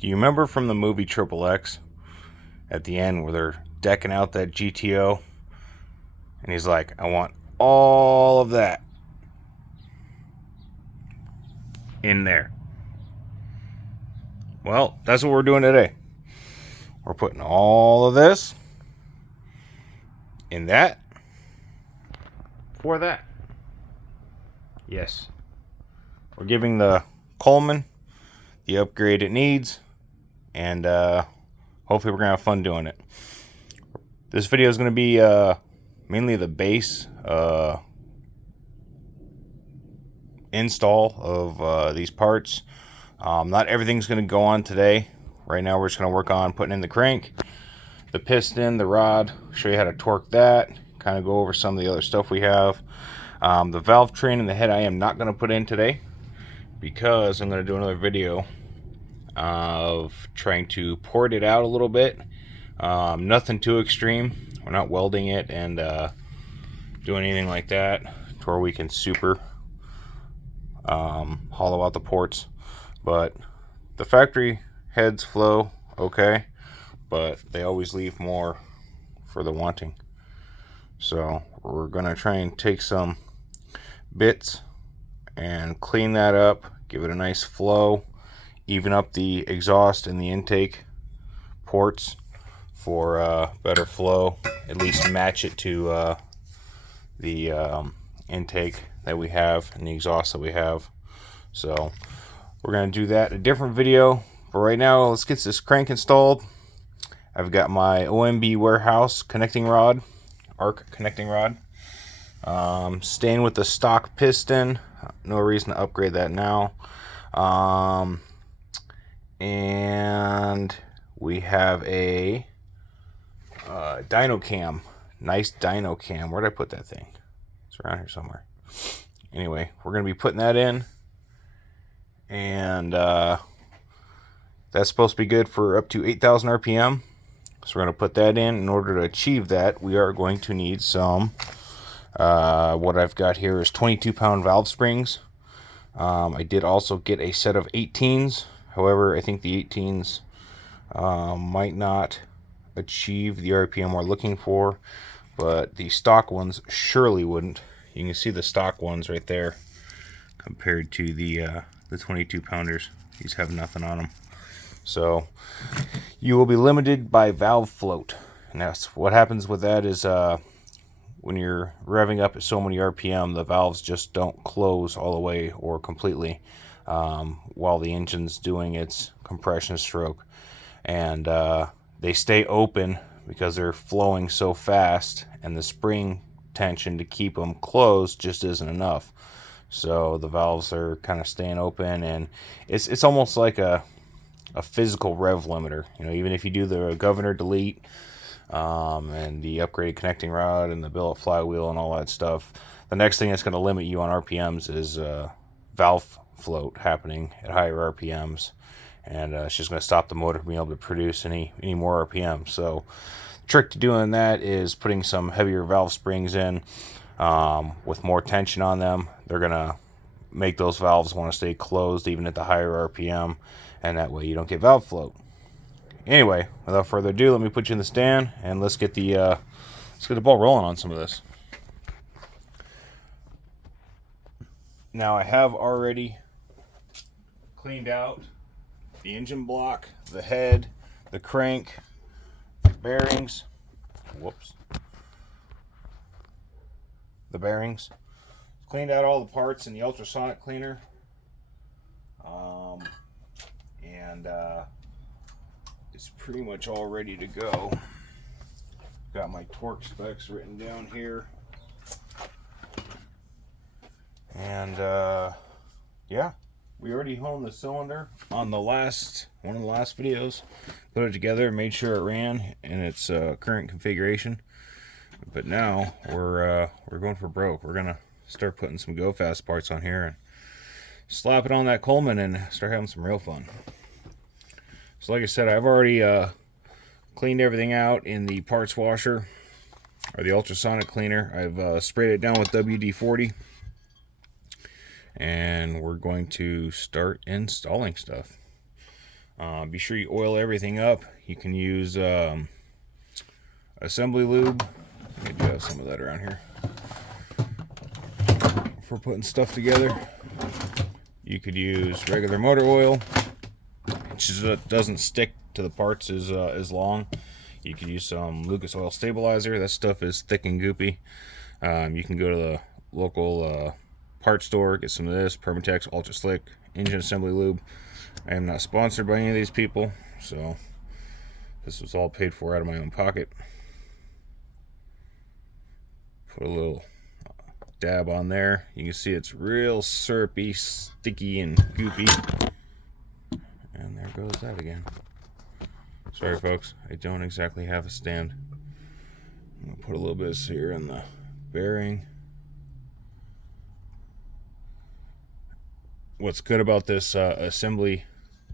Do you remember from the movie Triple X at the end where they're decking out that GTO? And he's like, I want all of that in there. Well, that's what we're doing today. We're putting all of this in that for that. Yes. We're giving the Coleman the upgrade it needs, and hopefully we're going to have fun doing it. This video is going to be mainly the base install of these parts. Not everything's going to go on today. Right now we're just going to work on putting in the crank, the piston, the rod, show you how to torque that, kind of go over some of the other stuff we have. The valve train and the head I am not going to put in today because I'm going to do another video of trying to port it out a little bit. Nothing too extreme. We're not welding it and doing anything like that to where we can super hollow out the ports. But the factory heads flow okay, but they always leave more for the wanting. So we're gonna try and take some bits and clean that up, give it a nice flow, even up the exhaust and the intake ports for better flow, at least match it to the intake that we have and the exhaust that we have. So we're going to do that in a different video, but right now let's get this crank installed. I've got my OMB warehouse connecting rod, Arc connecting rod, staying with the stock piston, no reason to upgrade that now. And we have a dyno cam, nice dyno cam. Where did I put that thing? It's around here somewhere. Anyway, we're going to be putting that in, and that's supposed to be good for up to 8,000 RPM. So we're going to put that in. In order to achieve that, we are going to need some, what I've got here is 22-pound valve springs. I did also get a set of 18s. However, I think the 18s might not achieve the RPM we're looking for, but the stock ones surely wouldn't. You can see the stock ones right there compared to the 22 pounders. These have nothing on them. So you will be limited by valve float, and that's what happens with that is when you're revving up at so many RPM, the valves just don't close all the way or completely while the engine's doing its compression stroke, and they stay open because they're flowing so fast, and the spring tension to keep them closed just isn't enough. So the valves are kind of staying open, and it's almost like a physical rev limiter. You know, even if you do the governor delete and the upgraded connecting rod and the billet flywheel and all that stuff, the next thing that's going to limit you on RPMs is valve float happening at higher RPMs, and it's just going to stop the motor from being able to produce any more RPM. So the trick to doing that is putting some heavier valve springs in with more tension on them. They're going to make those valves want to stay closed even at the higher RPM, and that way you don't get valve float. Anyway, without further ado, let me put you in the stand and let's get the ball rolling on some of this. Now I have already cleaned out the engine block, the head, the crank, the bearings. Whoops. The bearings. Cleaned out all the parts in the ultrasonic cleaner. And it's pretty much all ready to go. Got my torque specs written down here. And yeah, we already honed the cylinder on one of the last videos. Put it together, made sure it ran in its current configuration. But now we're going for broke. We're gonna start putting some go fast parts on here and slap it on that Coleman and start having some real fun. So like I said, I've already cleaned everything out in the parts washer or the ultrasonic cleaner. I've sprayed it down with WD-40, and we're going to start installing stuff. Be sure you oil everything up. You can use assembly lube. I do have some of that around here for putting stuff together. You could use regular motor oil, which doesn't stick to the parts as long. You could use some Lucas Oil Stabilizer. That stuff is thick and goopy. You can go to the local part store, get some of this. Permatex Ultra Slick engine assembly lube. I am not sponsored by any of these people, so this was all paid for out of my own pocket. Put a little dab on there. You can see it's real syrupy, sticky, and goopy. And there goes that again. Sorry folks, I don't exactly have a stand. I'm going to put a little bit here in the bearing. What's good about this assembly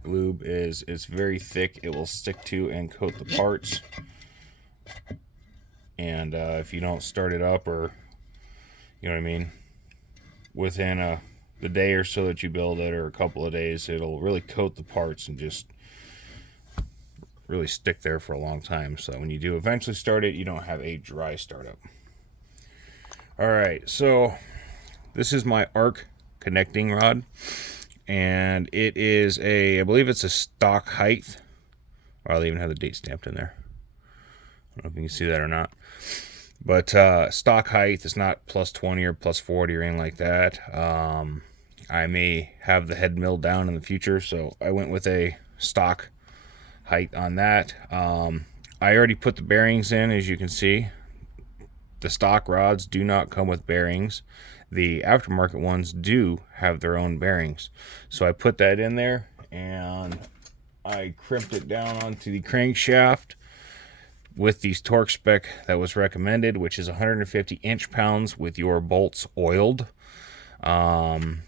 lube is it's very thick. It will stick to and coat the parts. And if you don't start it up, or you know what I mean, within the day or so that you build it, or a couple of days, it'll really coat the parts and just really stick there for a long time. So when you do eventually start it, you don't have a dry startup. Alright, so this is my Arc connecting rod, and it is I believe it's a stock height. I'll even have the date stamped in there. I don't know if you can see that or not. But stock height is not plus 20 or plus 40 or anything like that. I may have the head milled down in the future, so I went with a stock height on that. I already put the bearings in, as you can see. The stock rods do not come with bearings. The aftermarket ones do have their own bearings. So I put that in there, and I crimped it down onto the crankshaft with the torque spec that was recommended, which is 150 inch-pounds with your bolts oiled. And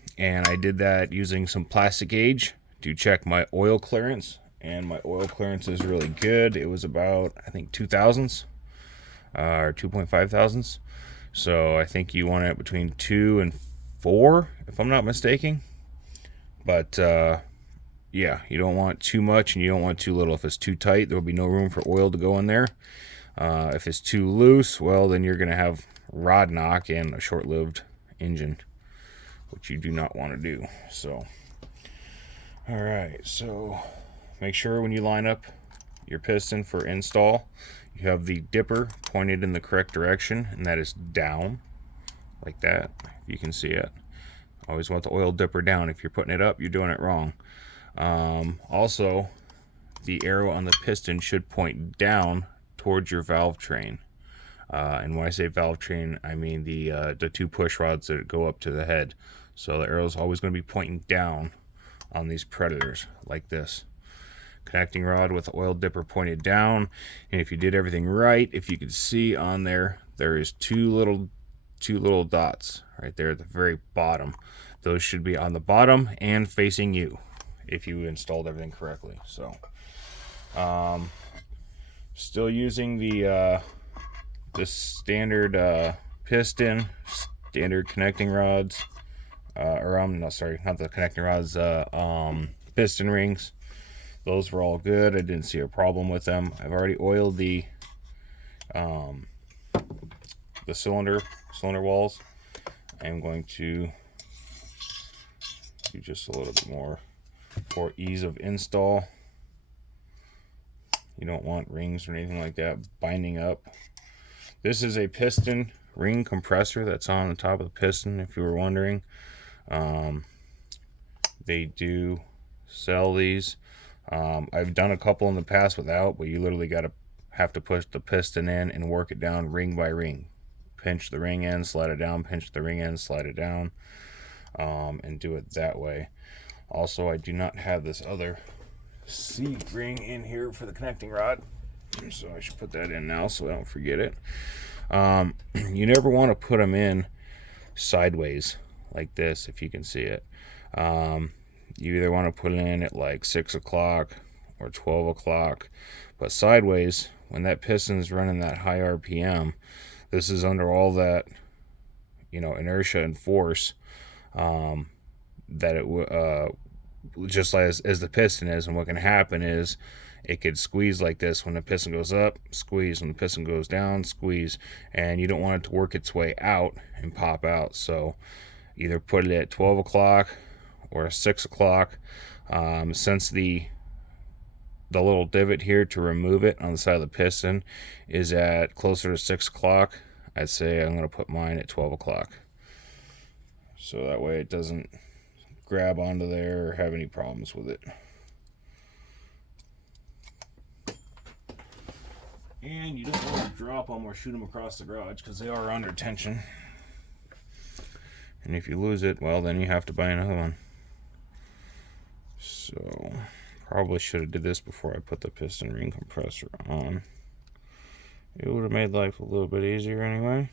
I did that using some plastic gauge to check my oil clearance, and my oil clearance is really good. It was about, I think, 2 thousandths or 2.5 thousandths. So I think you want it between 2 and 4, if I'm not mistaken. But yeah, you don't want too much and you don't want too little. If it's too tight, there will be no room for oil to go in there. If it's too loose, well, then you're going to have rod knock and a short-lived engine, which you do not want to do. So, all right, so make sure when you line up your piston for install, you have the dipper pointed in the correct direction, and that is down, like that, if you can see it. Always want the oil dipper down. If you're putting it up, you're doing it wrong. Also, the arrow on the piston should point down towards your valve train. And when I say valve train, I mean the 2 push rods that go up to the head. So the arrow is always going to be pointing down on these Predators, like this. Connecting rod with the oil dipper pointed down. And if you did everything right, if you could see on there, there is two little dots right there at the very bottom. Those should be on the bottom and facing you if you installed everything correctly. So still using the standard piston, standard connecting rods, no, sorry, not the connecting rods, piston rings. Those were all good. I didn't see a problem with them. I've already oiled the cylinder walls. I'm going to do just a little bit more for ease of install. You don't want rings or anything like that binding up. This is a piston ring compressor that's on the top of the piston, if you were wondering. They do sell these. I've done a couple in the past without, but you literally have to push the piston in and work it down ring by ring. Pinch the ring in, slide it down, pinch the ring in, slide it down, and do it that way. Also, I do not have this other C ring in here for the connecting rod, so I should put that in now so I don't forget it. You never want to put them in sideways like this, if you can see it. You either want to put it in at like 6 o'clock or 12 o'clock, but sideways, when that piston's running that high RPM, this is under all that, you know, inertia and force, that it just as the piston is. And what can happen is it could squeeze like this when the piston goes up, squeeze when the piston goes down, squeeze, and you don't want it to work its way out and pop out. So either put it at 12 o'clock or 6 o'clock. Since the little divot here to remove it on the side of the piston is at closer to 6 o'clock, I'd say I'm going to put mine at 12 o'clock. So that way it doesn't grab onto there or have any problems with it. And you don't want to drop them or shoot them across the garage because they are under tension. And if you lose it, well, then you have to buy another one. So probably should have did this before I put the piston ring compressor on. It would have made life a little bit easier anyway.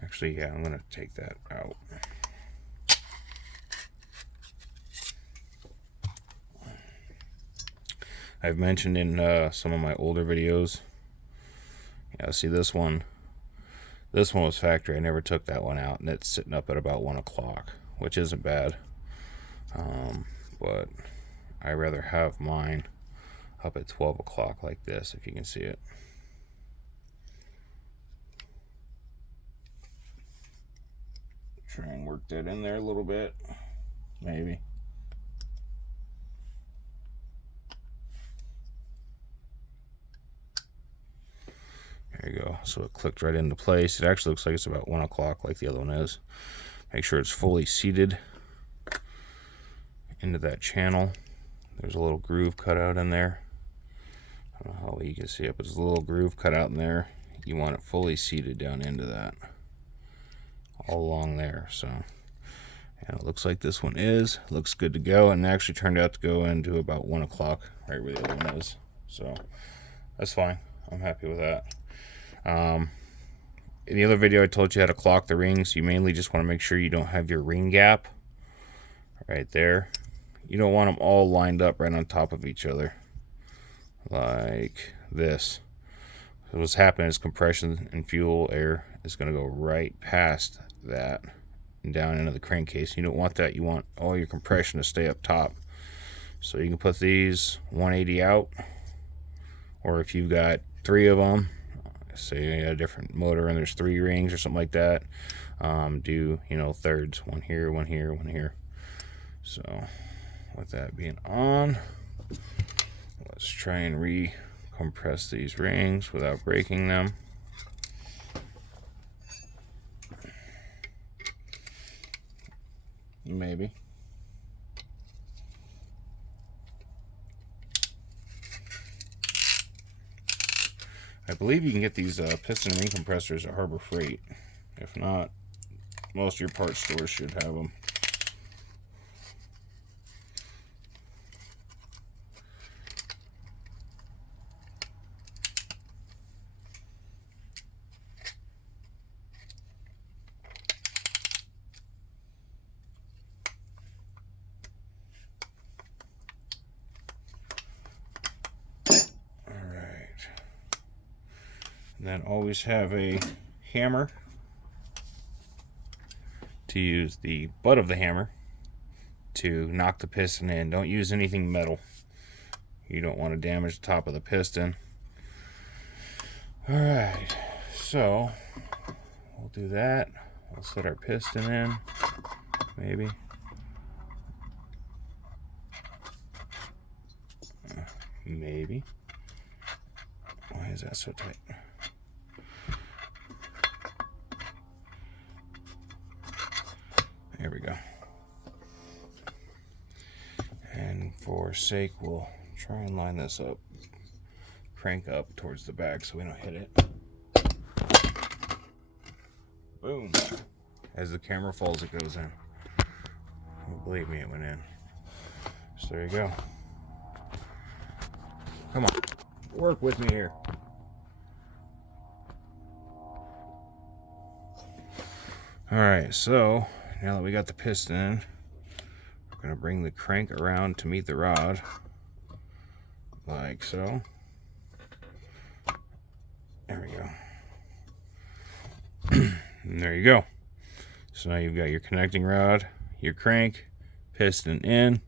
Actually, yeah, I'm going to take that out. I've mentioned in some of my older videos, yeah, see this one was factory. I never took that one out, and it's sitting up at about 1 o'clock, which isn't bad. But I rather have mine up at 12 o'clock like this, if you can see it. Try and work that in there a little bit, maybe. There you go. So it clicked right into place. It actually looks like it's about 1 o'clock like the other one is. Make sure it's fully seated into that channel. There's a little groove cut out in there. I don't know how well you can see it, but there's a little groove cut out in there. You want it fully seated down into that. All along there. So, and it looks like this one is. Looks good to go, and it actually turned out to go into about 1 o'clock, right where the other one is. So, that's fine. I'm happy with that. In the other video, I told you how to clock the rings. You mainly just want to make sure you don't have your ring gap right there. You don't want them all lined up right on top of each other like this. So what's happening is compression and fuel air is going to go right past that and down into the crankcase. You don't want that. You want all your compression to stay up top. So you can put these 180 out, or if you've got 3 of them, say you got a different motor and there's 3 rings or something like that, do, you know, thirds, 1 here, 1 here, 1 here. So with that being on, let's try and recompress these rings without breaking them. Maybe. I believe you can get these piston ring compressors at Harbor Freight. If not, most of your parts stores should have them. And then always have a hammer to use the butt of the hammer to knock the piston in. Don't use anything metal. You don't want to damage the top of the piston. Alright, so we'll do that. We'll set our piston in, maybe. Maybe. Why is that so tight? There we go. And for sake, we'll try and line this up. Crank up towards the back so we don't hit it. Boom. As the camera falls, it goes in. Well, believe me, it went in. So there you go. Come on. Work with me here. Alright, so now that we got the piston in, we're going to bring the crank around to meet the rod. like so. There we go. And there you go. So now you've got your connecting rod, your crank, piston in.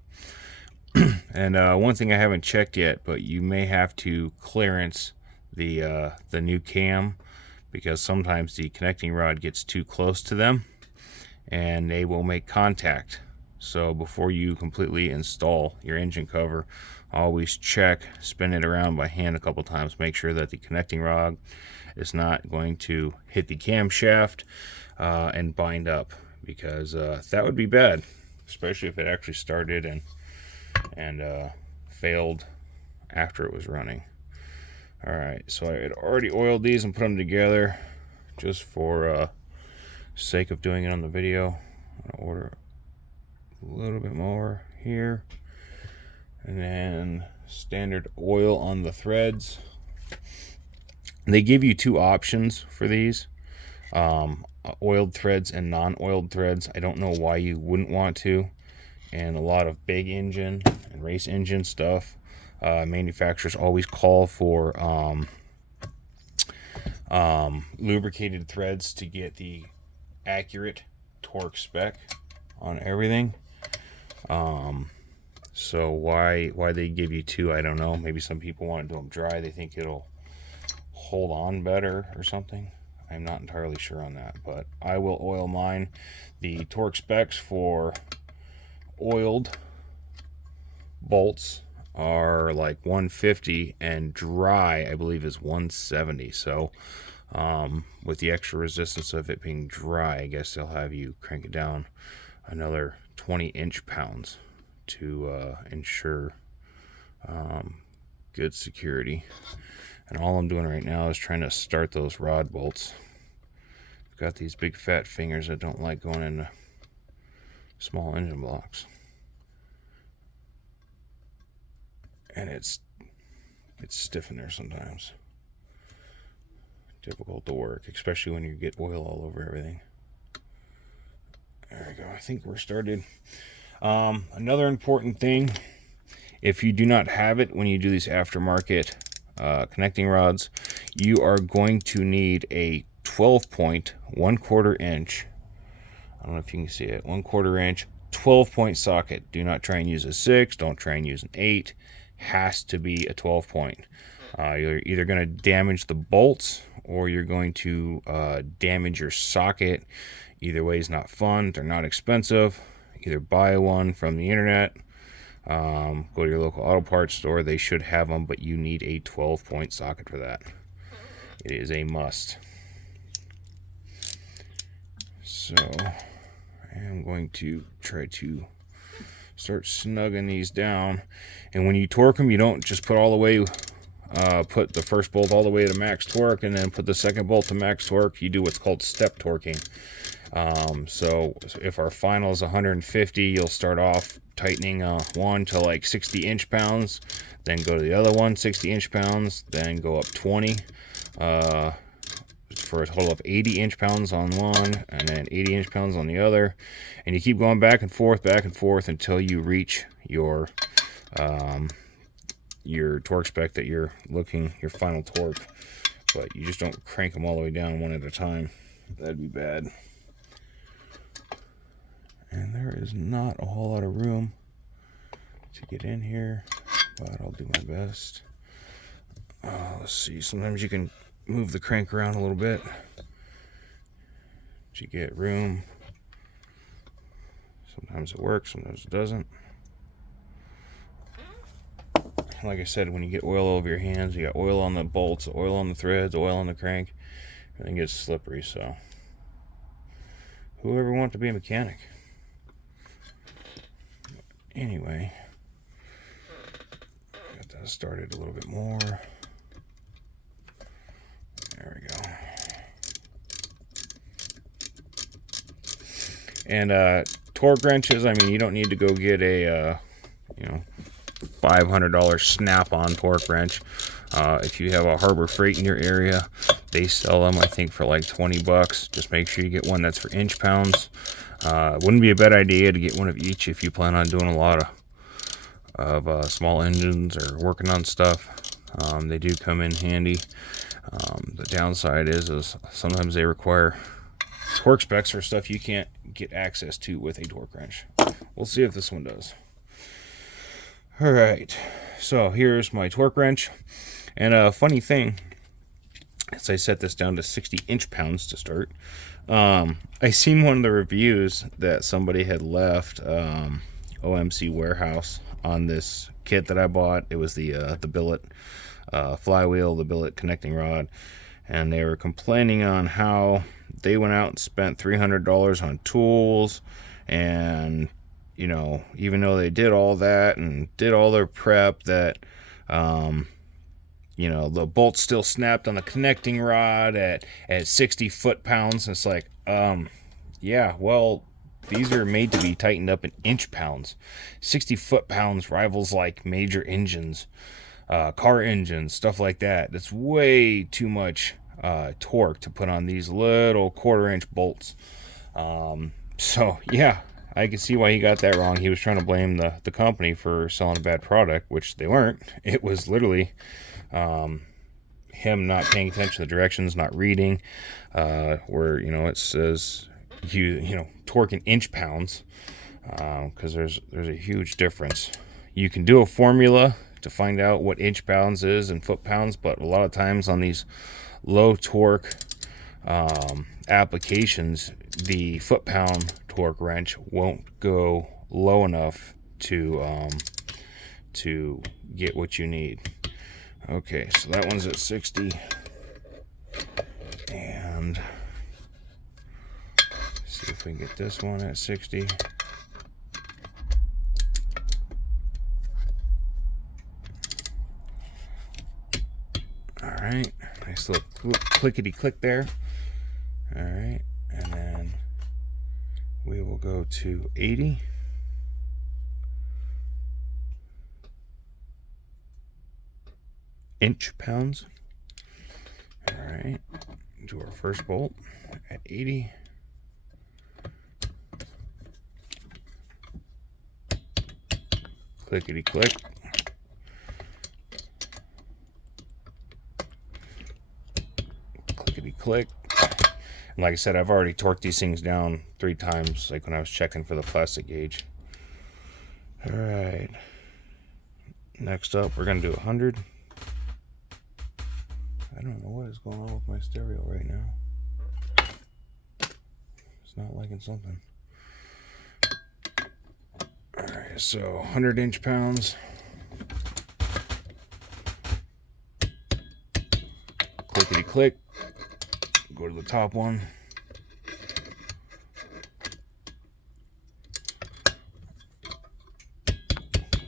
And one thing I haven't checked yet, but you may have to clearance the new cam, because sometimes the connecting rod gets too close to them and they will make contact. So before you completely install your engine cover, always check, spin it around by hand a couple times, make sure that the connecting rod is not going to hit the camshaft and bind up, because that would be bad, especially if it actually started and failed after it was running. Alright, so I had already oiled these and put them together just for sake of doing it on the video. I'm gonna order a little bit more here, and then standard oil on the threads. They give you two options for these, oiled threads and non-oiled threads. I don't know why you wouldn't want to. And a lot of big engine and race engine stuff, manufacturers always call for lubricated threads to get the accurate torque spec on everything. So why they give you two, I don't know. Maybe some people want to do them dry. They think it'll hold on better or something. I'm not entirely sure on that, but I will oil mine. The torque specs for oiled bolts are like 150, and dry I believe is 170. So with the extra resistance of it being dry, I guess they'll have you crank it down another 20 inch-pounds to ensure good security. And all I'm doing right now is trying to start those rod bolts. I've got these big fat fingers that don't like going into small engine blocks, and it's stiff in there sometimes. Difficult to work, especially when you get oil all over everything. There we go. I think we're started. Another important thing, if you do not have it when you do these aftermarket connecting rods, you are going to need a 12-point 1/4 inch. I don't know if you can see it. 1/4 inch 12-point socket. Do not try and use a 6. Don't try and use an 8. Has to be a 12-point. You're either going to damage the bolts, or you're going to damage your socket. Either way is not fun. They're not expensive. Either buy one from the internet, go to your local auto parts store. They should have them, but you need a 12-point socket for that. It is a must. So I'm going to try to start snugging these down. And when you torque them, you don't just put all the way, put the first bolt all the way to max torque and then put the second bolt to max torque. You do what's called step torquing. So if our final is 150, you'll start off tightening one to like 60 inch-pounds, then go to the other one 60 inch-pounds, then go up 20 for a total of 80 inch-pounds on one, and then 80 inch-pounds on the other, and you keep going back and forth until you reach your torque spec that you're looking, your final torque. But you just don't crank them all the way down one at a time. That'd be bad. And there is not a whole lot of room to get in here, but I'll do my best. Let's see, sometimes you can move the crank around a little bit to get room. Sometimes it works, sometimes it doesn't. Like I said, when you get oil over your hands, you got oil on the bolts, oil on the threads, oil on the crank, and it gets slippery. So whoever wants to be a mechanic? Anyway, got that started a little bit more. There we go. And torque wrenches, I mean, you don't need to go get a $500 snap-on torque wrench. If you have a Harbor Freight in your area, they sell them, I think, for like 20 bucks. Just make sure you get one that's for inch-pounds. Wouldn't be a bad idea to get one of each if you plan on doing a lot of small engines or working on stuff. They do come in handy. The downside is sometimes they require torque specs for stuff you can't get access to with a torque wrench. We'll see if this one does. Alright, so here's my torque wrench. And a funny thing, as I set this down to 60 inch-pounds to start, I seen one of the reviews that somebody had left OMC Warehouse on this kit that I bought. It was the billet flywheel, the billet connecting rod, and they were complaining on how they went out and spent $300 on tools, and you know, even though they did all that and did all their prep, that you know, the bolt still snapped on the connecting rod at 60 foot-pounds. It's like, yeah, well, these are made to be tightened up in inch-pounds. 60 foot-pounds rivals like major engines, car engines, stuff like that. That's way too much torque to put on these little quarter-inch bolts. So, yeah, I can see why he got that wrong. He was trying to blame the company for selling a bad product, which they weren't. It was literally him not paying attention to the directions, not reading, where, you know, it says you know, torque in inch-pounds, because there's a huge difference. You can do a formula to find out what inch-pounds is and foot-pounds, but a lot of times on these low torque applications, the foot-pound torque wrench won't go low enough to get what you need. Okay, so that one's at 60, and see if we can get this one at 60. All right, nice little clickety click there. All right, and then we will go to 80. Inch-pounds. All right, do our first bolt at 80. Clickety click. Clickety click. And like I said, I've already torqued these things down 3 times, like when I was checking for the plastic gauge. All right, next up we're gonna do 100. I don't know what is going on with my stereo right now. It's not liking something. Alright, so 100 inch-pounds. Clickety click. Go to the top one.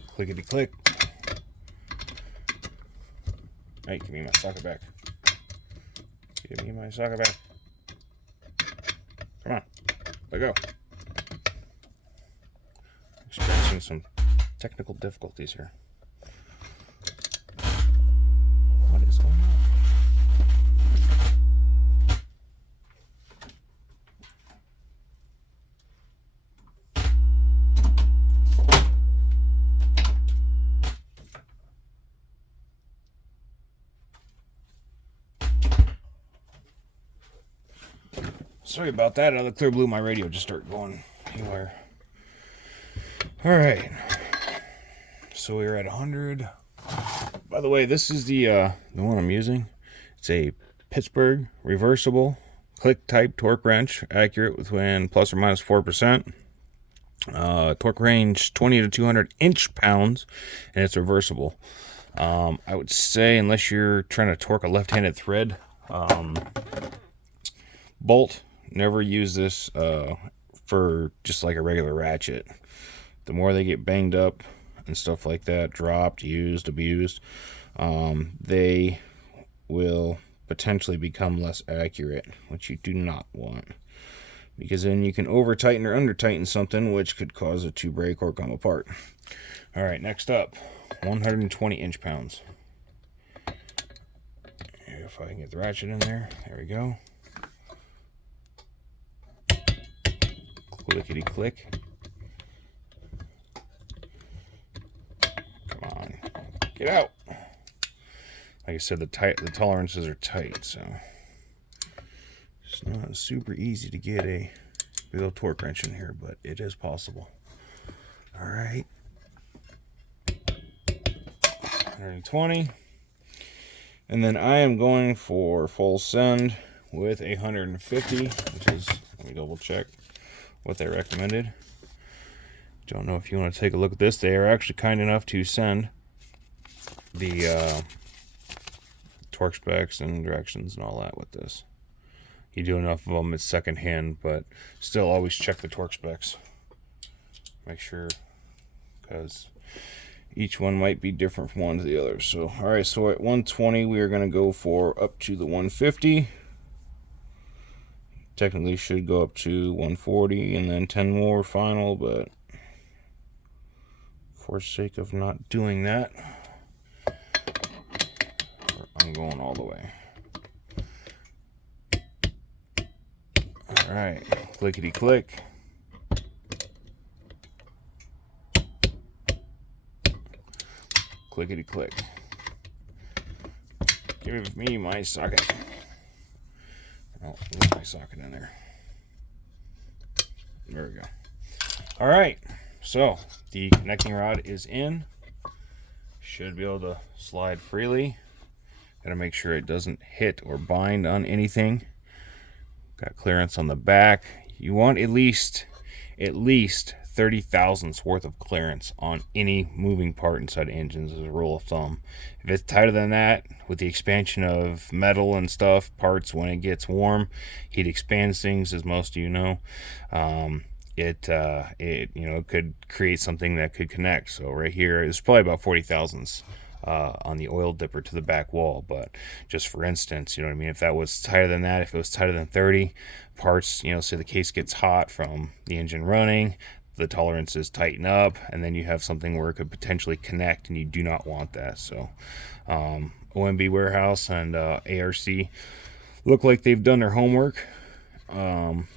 Clickety click. Hey, give me my socket back. Give me my socket back. Come on. Let go. Experiencing some technical difficulties here. What is going on? Sorry about that. Out of the clear blue, my radio just started going anywhere. All right. So we're at 100. By the way, this is the one I'm using. It's a Pittsburgh reversible click type torque wrench, accurate within plus or minus 4%. Torque range 20 to 200 inch-pounds, and it's reversible. I would say, unless you're trying to torque a left-handed thread bolt, never use this for just like a regular ratchet. The more they get banged up and stuff like that, dropped, used, abused, they will potentially become less accurate, which you do not want, because then you can over tighten or under tighten something, which could cause it to break or come apart. All right, next up, 120 inch-pounds. If I can get the ratchet in there, there we go. Clickety click. Get out. Like I said, the tolerances are tight, so it's not super easy to get a big old torque wrench in here, but it is possible. All right. 120. And then I am going for full send with 150, which is, let me double check what they recommended. Don't know if you want to take a look at this. They are actually kind enough to send the torque specs and directions and all that with this. You do enough of them, it's secondhand, but still always check the torque specs. Make sure, because each one might be different from one to the other. So, all right, so at 120, we are going to go for up to the 150. Technically should go up to 140 and then 10 more final, but for sake of not doing that, I'm going all the way. All right, clickety click. Clickety click. Give me my socket. Oh, there's my socket in there. There we go. All right, so the connecting rod is in. Should be able to slide freely. Gotta make sure it doesn't hit or bind on anything. Got clearance on the back. You want at least 30 thousandths worth of clearance on any moving part inside engines as a rule of thumb. If it's tighter than that, with the expansion of metal and stuff, parts, when it gets warm, heat expands things, as most of you know. It could create something that could connect. So right here is probably about 40 thousandths on the oil dipper to the back wall. But just for instance, you know what I mean, if that was tighter than that, if it was tighter than 30 parts, you know, say the case gets hot from the engine running, the tolerances tighten up, and then you have something where it could potentially connect, and you do not want that. So OMB Warehouse and ARC look like they've done their homework on,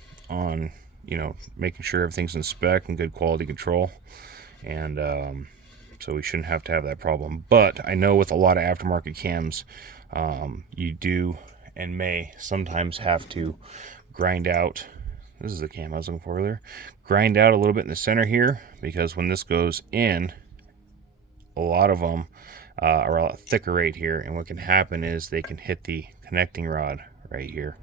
you know, making sure everything's in spec and good quality control, and so we shouldn't have to have that problem. But I know with a lot of aftermarket cams, you do and may sometimes have to grind out. This is the cam I was looking for earlier. Grind out a little bit in the center here, because when this goes in, a lot of them are a lot thicker right here, and what can happen is they can hit the connecting rod right here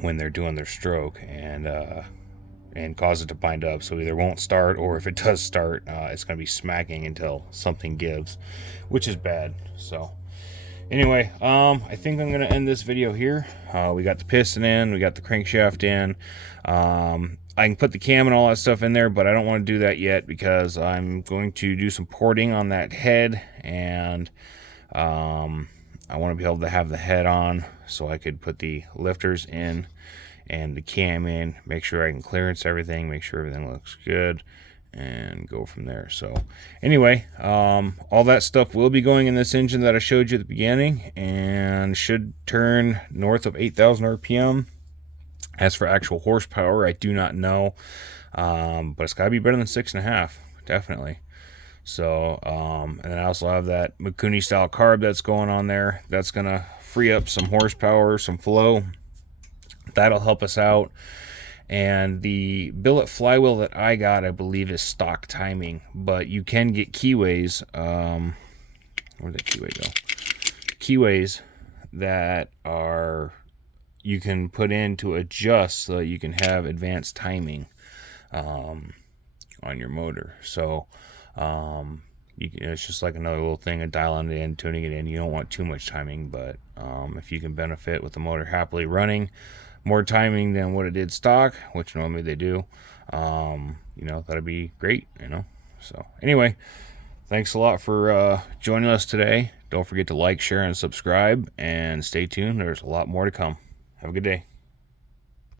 when they're doing their stroke, and cause it to bind up. So either won't start, or if it does start, it's going to be smacking until something gives, which is bad. So anyway, I think I'm going to end this video here. We got the piston in, we got the crankshaft in. I can put the cam and all that stuff in there, but I don't want to do that yet because I'm going to do some porting on that head, and I want to be able to have the head on so I could put the lifters in and the cam in, make sure I can clearance everything, make sure everything looks good, and go from there. So anyway, all that stuff will be going in this engine that I showed you at the beginning, and should turn north of 8,000 RPM. As for actual horsepower, I do not know, but it's got to be better than 6.5, definitely. So and then I also have that Mikuni style carb that's going on there. That's gonna free up some horsepower, some flow. That'll help us out. And the billet flywheel that I got, I believe, is stock timing, but you can get keyways. Where'd that keyway go? Keyways that are, you can put in to adjust so that you can have advanced timing on your motor. So it's just like another little thing, a dial it in, tuning it in. You don't want too much timing, but if you can benefit with the motor happily running more timing than what it did stock, which normally they do, you know, that'd be great, you know. So anyway, thanks a lot for joining us today. Don't forget to like, share, and subscribe, and stay tuned. There's a lot more to come. Have a good day.